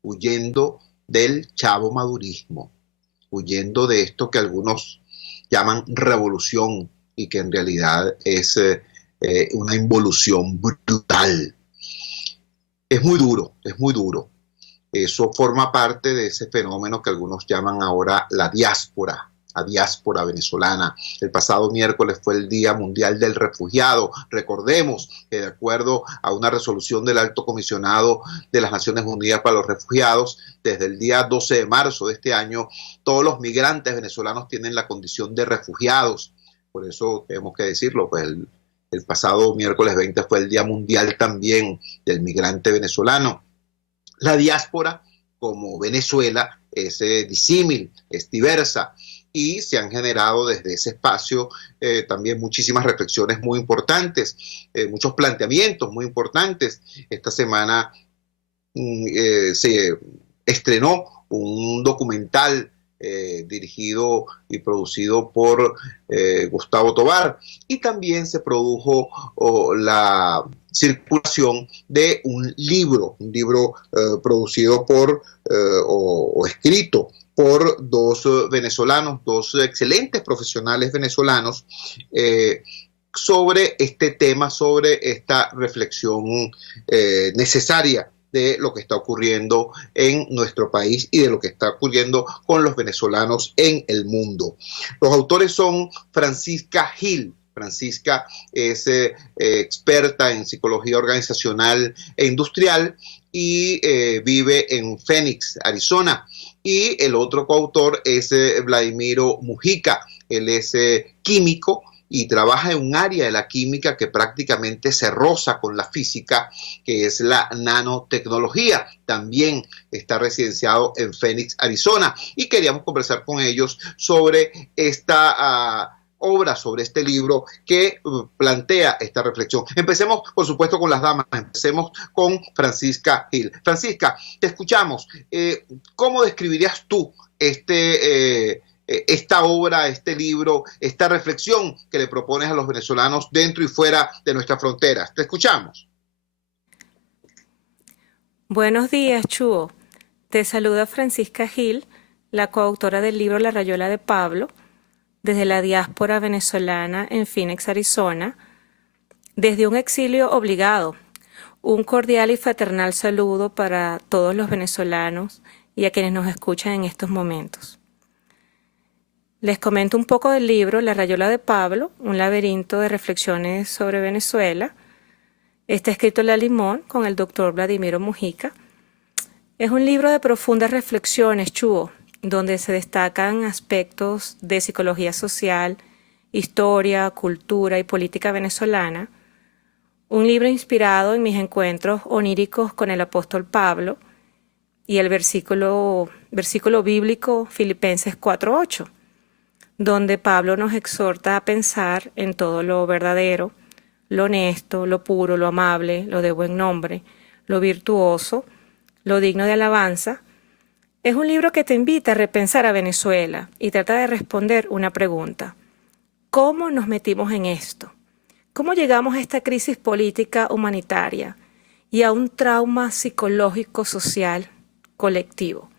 huyendo del chavo madurismo, huyendo de esto que algunos llaman revolución y que en realidad es una involución brutal. Es muy duro, es muy duro. Eso forma parte de ese fenómeno que algunos llaman ahora la diáspora. a diáspora venezolana. El pasado miércoles fue el Día Mundial del Refugiado. Recordemos que de acuerdo a una resolución del Alto Comisionado de las Naciones Unidas para los Refugiados, desde el día 12 de marzo de este año, todos los migrantes venezolanos tienen la condición de refugiados. Por eso tenemos que decirlo, pues el pasado miércoles 20 fue el Día Mundial también del migrante venezolano. La diáspora, como Venezuela, es disímil, es diversa, y se han generado desde ese espacio también muchísimas reflexiones muy importantes, muchos planteamientos muy importantes. Esta semana se estrenó un documental dirigido y producido por Gustavo Tobar, y también se produjo la circulación de un libro producido por o escrito por dos venezolanos, dos excelentes profesionales venezolanos, sobre este tema, sobre esta reflexión necesaria de lo que está ocurriendo en nuestro país y de lo que está ocurriendo con los venezolanos en el mundo. Los autores son Francisca Gil. Francisca es experta en psicología organizacional e industrial y vive en Phoenix, Arizona. Y el otro coautor es Vladimiro Mujica. Él es químico y trabaja en un área de la química que prácticamente se roza con la física, que es la nanotecnología. También está residenciado en Phoenix, Arizona. Y queríamos conversar con ellos sobre esta obra, sobre este libro que plantea esta reflexión. Empecemos, por supuesto, con las damas. Empecemos con Francisca Gil. Francisca, te escuchamos. ¿Cómo describirías tú esta obra, este libro, esta reflexión que le propones a los venezolanos dentro y fuera de nuestras fronteras? Te escuchamos. Buenos días, Chuo. Te saluda Francisca Gil, la coautora del libro La Rayuela de Pablo, desde la diáspora venezolana en Phoenix, Arizona, desde un exilio obligado. Un cordial y fraternal saludo para todos los venezolanos y a quienes nos escuchan en estos momentos. Les comento un poco del libro La Rayuela de Pablo, un laberinto de reflexiones sobre Venezuela. Está escrito en la Limón con el doctor Vladimiro Mujica. Es un libro de profundas reflexiones, Chuo, donde se destacan aspectos de psicología social, historia, cultura y política venezolana. Un libro inspirado en mis encuentros oníricos con el apóstol Pablo y el versículo bíblico Filipenses 4:8, donde Pablo nos exhorta a pensar en todo lo verdadero, lo honesto, lo puro, lo amable, lo de buen nombre, lo virtuoso, lo digno de alabanza. Es un libro que te invita a repensar a Venezuela y trata de responder una pregunta. ¿Cómo nos metimos en esto? ¿Cómo llegamos a esta crisis política humanitaria y a un trauma psicológico social colectivo?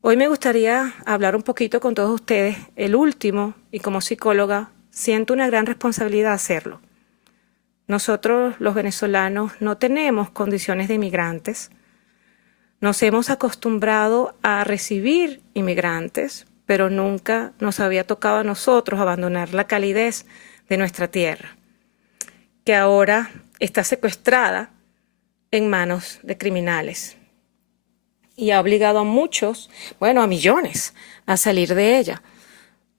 Hoy me gustaría hablar un poquito con todos ustedes, el último, y como psicóloga siento una gran responsabilidad hacerlo. Nosotros, los venezolanos, no tenemos condiciones de inmigrantes. Nos hemos acostumbrado a recibir inmigrantes, pero nunca nos había tocado a nosotros abandonar la calidez de nuestra tierra, que ahora está secuestrada en manos de criminales y ha obligado a muchos, a millones, a salir de ella.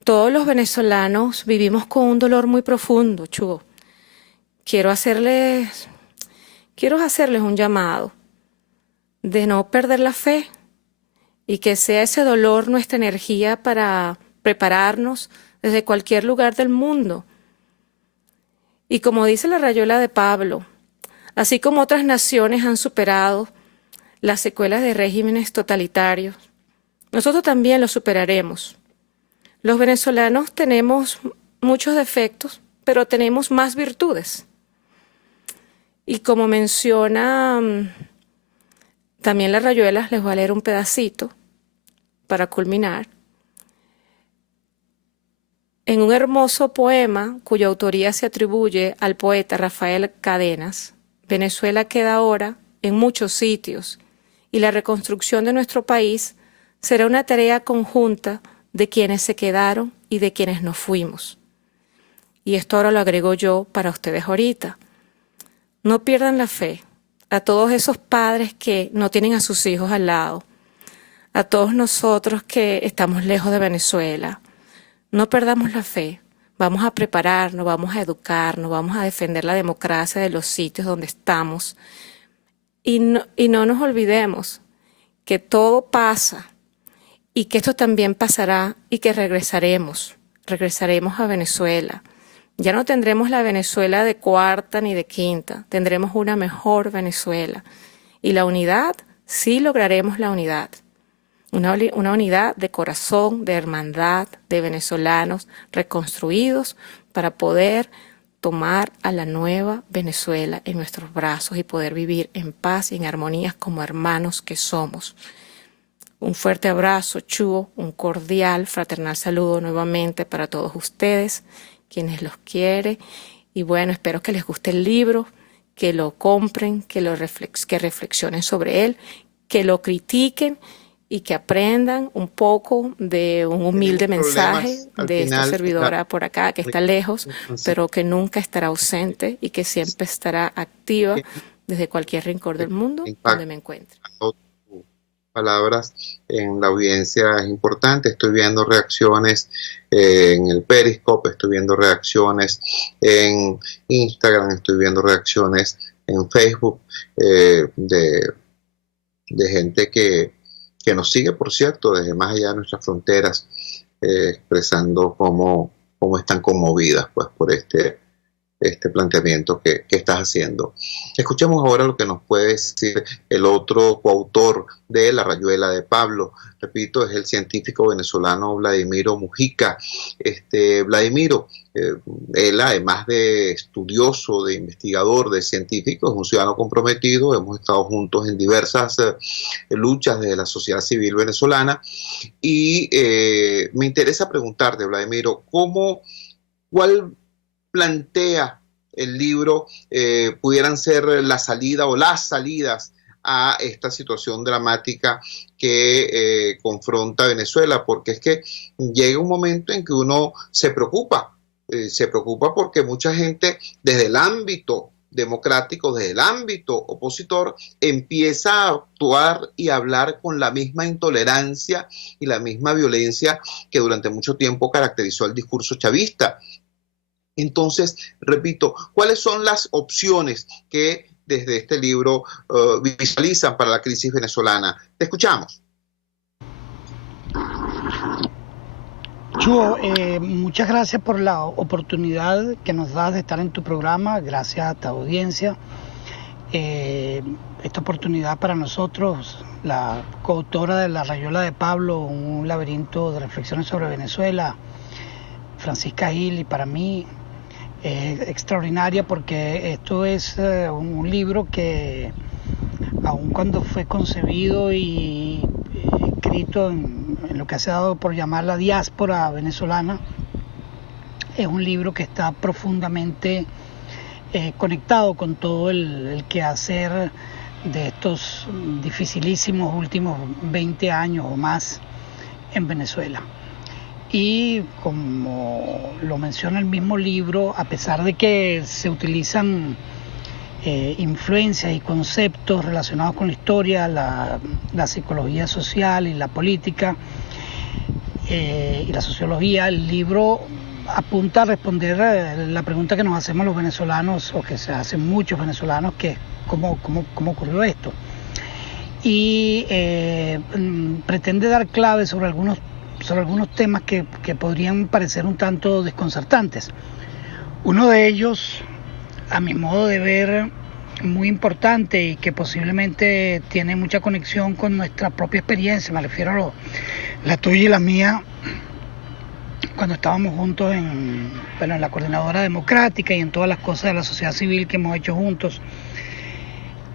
Todos los venezolanos vivimos con un dolor muy profundo, Chugo. Quiero hacerles un llamado de no perder la fe y que sea ese dolor nuestra energía para prepararnos desde cualquier lugar del mundo. Y como dice la Rayuela de Pablo, así como otras naciones han superado las secuelas de regímenes totalitarios, nosotros también lo superaremos. Los venezolanos tenemos muchos defectos, pero tenemos más virtudes. Y como menciona también la Rayuela, les voy a leer un pedacito para culminar. En un hermoso poema cuya autoría se atribuye al poeta Rafael Cadenas, Venezuela queda ahora en muchos sitios y la reconstrucción de nuestro país será una tarea conjunta de quienes se quedaron y de quienes nos fuimos. Y esto ahora lo agrego yo para ustedes ahorita. No pierdan la fe a todos esos padres que no tienen a sus hijos al lado, a todos nosotros que estamos lejos de Venezuela. No perdamos la fe. Vamos a prepararnos, vamos a educarnos, vamos a defender la democracia de los sitios donde estamos. Y no nos olvidemos que todo pasa y que esto también pasará y que regresaremos a Venezuela. Ya no tendremos la Venezuela de cuarta ni de quinta, tendremos una mejor Venezuela. Y la unidad, sí lograremos la unidad. Una unidad de corazón, de hermandad, de venezolanos reconstruidos para poder tomar a la nueva Venezuela en nuestros brazos y poder vivir en paz y en armonía como hermanos que somos. Un fuerte abrazo, Chuo, un cordial, fraternal saludo nuevamente para todos ustedes, quienes los quiere. Y bueno, espero que les guste el libro, que lo compren, que reflexionen sobre él, que lo critiquen y que aprendan un poco de un humilde mensaje de esta servidora por acá, que está lejos, pero que nunca estará ausente y que siempre estará activa desde cualquier rincón del mundo donde me encuentre. Palabras en la audiencia es importante. Estoy viendo reacciones en el Periscope, estoy viendo reacciones en Instagram, estoy viendo reacciones en Facebook de gente que nos sigue, por cierto, desde más allá de nuestras fronteras, expresando cómo están conmovidas pues, por este planteamiento que estás haciendo. Escuchemos ahora lo que nos puede decir el otro coautor de La Rayuela de Pablo. Repito, es el científico venezolano Vladimiro Mujica. Vladimiro, él además de estudioso, de investigador, de científico, es un ciudadano comprometido. Hemos estado juntos en diversas luchas de la sociedad civil venezolana y me interesa preguntarte, Vladimiro, ¿cuál plantea el libro pudieran ser la salida o las salidas a esta situación dramática que confronta Venezuela? Porque es que llega un momento en que uno se preocupa porque mucha gente desde el ámbito democrático, desde el ámbito opositor, empieza a actuar y a hablar con la misma intolerancia y la misma violencia que durante mucho tiempo caracterizó el discurso chavista. Entonces, repito, ¿cuáles son las opciones que desde este libro visualizan para la crisis venezolana? Te escuchamos. Chuo, muchas gracias por la oportunidad que nos das de estar en tu programa, gracias a tu audiencia. Esta oportunidad para nosotros, la coautora de La Rayuela de Pablo, un laberinto de reflexiones sobre Venezuela, Francisca Gil, y para mí es extraordinaria porque esto es un libro que, aun cuando fue concebido y escrito en lo que se ha dado por llamar la diáspora venezolana, es un libro que está profundamente conectado con todo el quehacer de estos dificilísimos últimos 20 años o más en Venezuela. Y como lo menciona el mismo libro, a pesar de que se utilizan influencias y conceptos relacionados con la historia, la psicología social y la política y la sociología, el libro apunta a responder la pregunta que nos hacemos los venezolanos, o que se hacen muchos venezolanos, que es ¿cómo ocurrió esto? Y pretende dar claves sobre algunos temas que podrían parecer un tanto desconcertantes. Uno de ellos, a mi modo de ver, muy importante y que posiblemente tiene mucha conexión con nuestra propia experiencia, me refiero a la tuya y la mía, cuando estábamos juntos en la Coordinadora Democrática y en todas las cosas de la sociedad civil que hemos hecho juntos,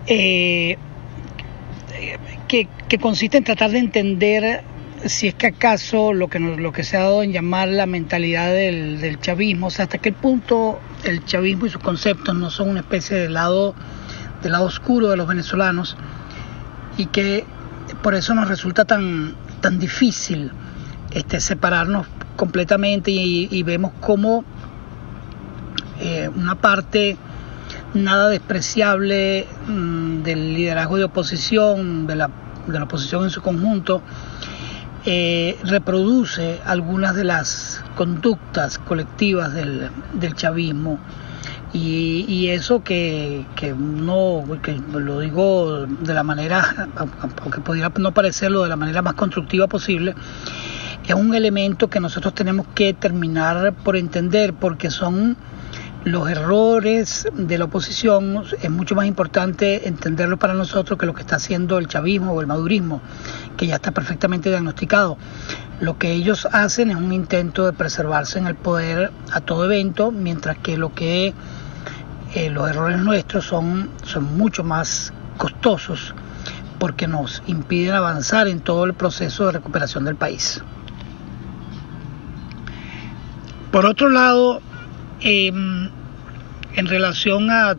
que consiste en tratar de entender si es que acaso lo que se ha dado en llamar la mentalidad del chavismo, o sea, hasta qué punto el chavismo y sus conceptos no son una especie de lado oscuro de los venezolanos, y que por eso nos resulta tan difícil separarnos completamente y vemos cómo una parte nada despreciable del liderazgo de oposición, de la oposición en su conjunto, reproduce algunas de las conductas colectivas del chavismo. Y eso que lo digo de la manera, aunque pudiera no parecerlo, de la manera más constructiva posible, es un elemento que nosotros tenemos que terminar por entender, porque son los errores de la oposición. Es mucho más importante entenderlo para nosotros que lo que está haciendo el chavismo o el madurismo, que ya está perfectamente diagnosticado. Lo que ellos hacen es un intento de preservarse en el poder a todo evento, mientras que los errores nuestros son mucho más costosos, porque nos impiden avanzar en todo el proceso de recuperación del país. Por otro lado, en relación a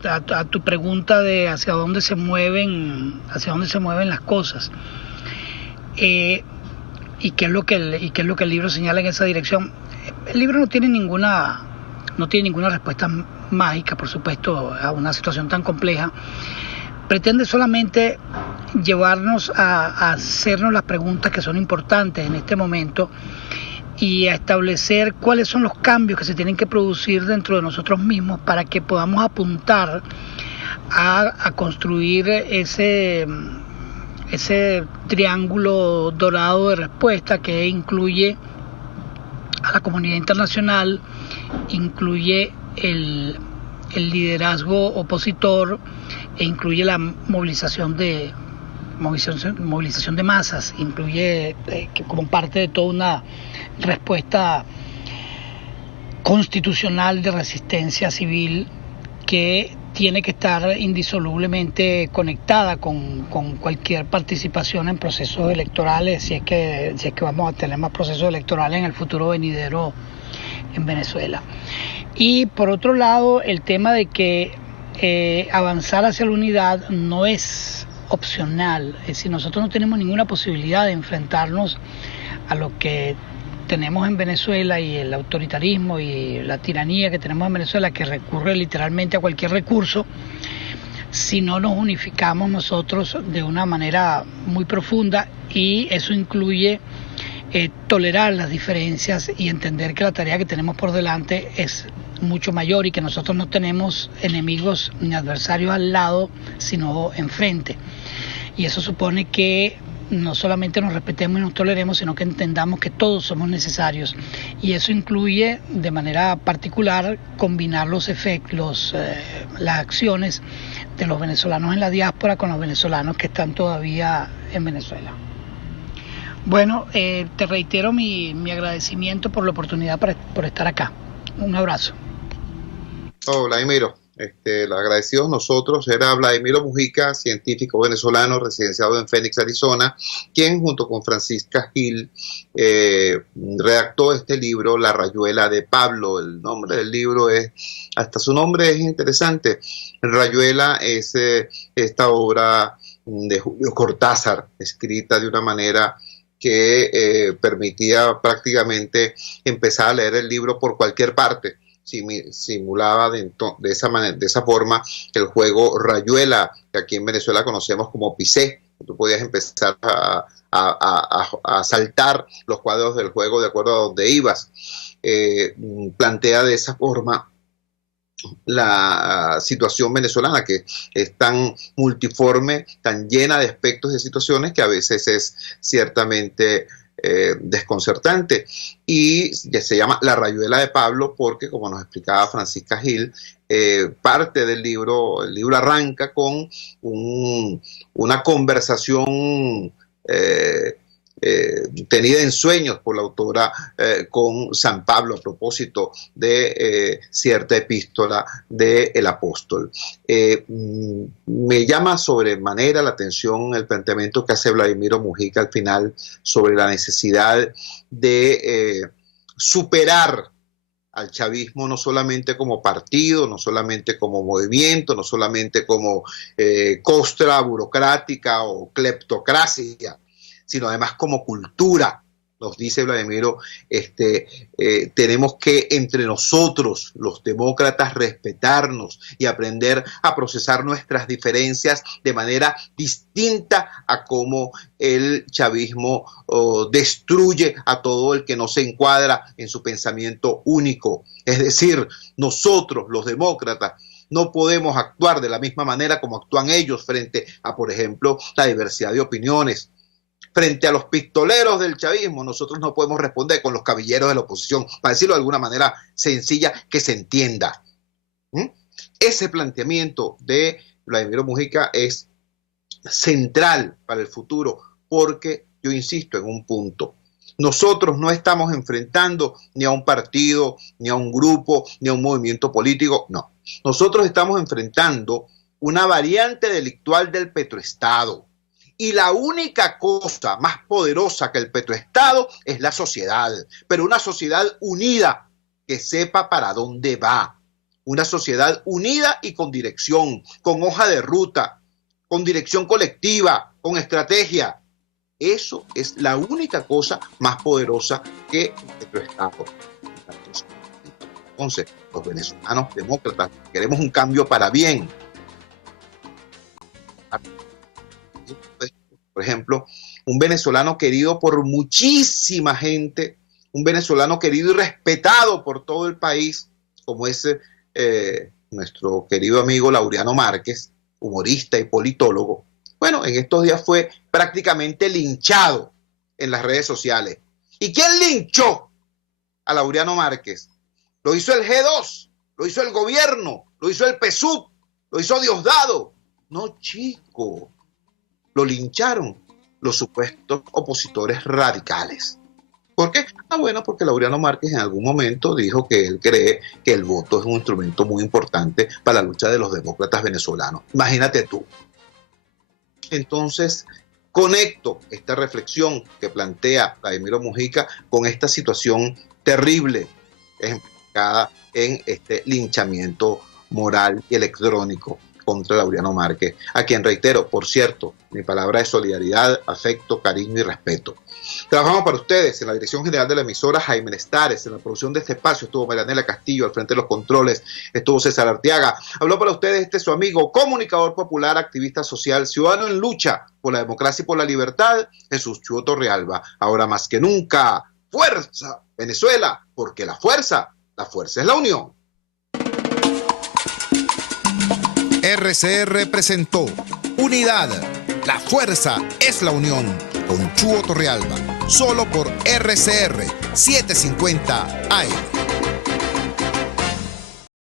tu pregunta de hacia dónde se mueven las cosas, y qué es lo que el libro señala en esa dirección. El libro no tiene ninguna respuesta mágica, por supuesto, a una situación tan compleja. Pretende solamente llevarnos a hacernos las preguntas que son importantes en este momento y a establecer cuáles son los cambios que se tienen que producir dentro de nosotros mismos para que podamos apuntar a construir ese triángulo dorado de respuesta que incluye a la comunidad internacional, incluye el liderazgo opositor e incluye la movilización de masas, incluye que como parte de toda una respuesta constitucional de resistencia civil que tiene que estar indisolublemente conectada con cualquier participación en procesos electorales, si es que vamos a tener más procesos electorales en el futuro venidero en Venezuela. Y por otro lado, el tema de que avanzar hacia la unidad no es opcional, es decir, nosotros no tenemos ninguna posibilidad de enfrentarnos a lo que tenemos en Venezuela y el autoritarismo y la tiranía que tenemos en Venezuela, que recurre literalmente a cualquier recurso, si no nos unificamos nosotros de una manera muy profunda, y eso incluye tolerar las diferencias y entender que la tarea que tenemos por delante es mucho mayor y que nosotros no tenemos enemigos ni adversarios al lado, sino enfrente. Y eso supone que no solamente nos respetemos y nos toleremos, sino que entendamos que todos somos necesarios. Y eso incluye de manera particular combinar los efectos, las acciones de los venezolanos en la diáspora con los venezolanos que están todavía en Venezuela. Bueno, te reitero mi agradecimiento por la oportunidad por estar acá. Un abrazo. Vladimiro, el agradecido nosotros era Vladimiro Mujica, científico venezolano residenciado en Phoenix, Arizona, quien junto con Francisca Gil redactó este libro, La Rayuela de Pablo. El nombre del libro hasta su nombre es interesante. Rayuela es esta obra de Julio Cortázar, escrita de una manera que permitía prácticamente empezar a leer el libro por cualquier parte. Simulaba de esa forma el juego Rayuela, que aquí en Venezuela conocemos como pisé. Tú podías empezar a saltar los cuadros del juego de acuerdo a donde ibas. Plantea de esa forma la situación venezolana, que es tan multiforme, tan llena de aspectos y de situaciones que a veces es ciertamente desconcertante, y se llama La Rayuela de Pablo porque, como nos explicaba Francisca Gil, parte del libro, el libro arranca con una conversación tenida en sueños por la autora con San Pablo a propósito de cierta epístola del apóstol. Me llama sobremanera la atención el planteamiento que hace Vladimiro Mujica al final sobre la necesidad de superar al chavismo no solamente como partido, no solamente como movimiento, no solamente como costra burocrática o cleptocracia, sino además como cultura, nos dice Vladimiro, tenemos que entre nosotros, los demócratas, respetarnos y aprender a procesar nuestras diferencias de manera distinta a cómo el chavismo destruye a todo el que no se encuadra en su pensamiento único. Es decir, nosotros, los demócratas, no podemos actuar de la misma manera como actúan ellos frente a, por ejemplo, la diversidad de opiniones. Frente a los pistoleros del chavismo, nosotros no podemos responder con los cabilleros de la oposición, para decirlo de alguna manera sencilla, que se entienda. Ese planteamiento de Vladimiro Mujica es central para el futuro, porque yo insisto en un punto. Nosotros no estamos enfrentando ni a un partido, ni a un grupo, ni a un movimiento político, no. Nosotros estamos enfrentando una variante delictual del petroestado. Y la única cosa más poderosa que el petroestado es la sociedad, pero una sociedad unida que sepa para dónde va. Una sociedad unida y con dirección, con hoja de ruta, con dirección colectiva, con estrategia. Eso es la única cosa más poderosa que el petroestado. Entonces, los venezolanos demócratas queremos un cambio para bien. Por ejemplo, un venezolano querido por muchísima gente, un venezolano querido y respetado por todo el país, como es nuestro querido amigo Laureano Márquez, humorista y politólogo. Bueno, en estos días fue prácticamente linchado en las redes sociales. ¿Y quién linchó a Laureano Márquez? Lo hizo el G2, lo hizo el gobierno, lo hizo el PSUV, lo hizo Diosdado. No, chico. Lo lincharon los supuestos opositores radicales. ¿Por qué? Bueno, porque Laureano Márquez en algún momento dijo que él cree que el voto es un instrumento muy importante para la lucha de los demócratas venezolanos. Imagínate tú. Entonces, conecto esta reflexión que plantea Vladimiro Mujica con esta situación terrible ejemplificada en este linchamiento moral y electrónico contra Laureano Márquez, a quien reitero, por cierto, mi palabra de solidaridad, afecto, cariño y respeto. Trabajamos para ustedes en la dirección general de la emisora, Jaime Lestares. En la producción de este espacio estuvo Marianela Castillo, al frente de los controles estuvo César Arteaga. Habló para ustedes su amigo, comunicador popular, activista social, ciudadano en lucha por la democracia y por la libertad, Jesús Chuo Torrealba. Ahora más que nunca, fuerza Venezuela, porque la fuerza es la unión. RCR presentó Unidad, la fuerza es la unión, con Chuo Torrealba, solo por RCR 750 AM.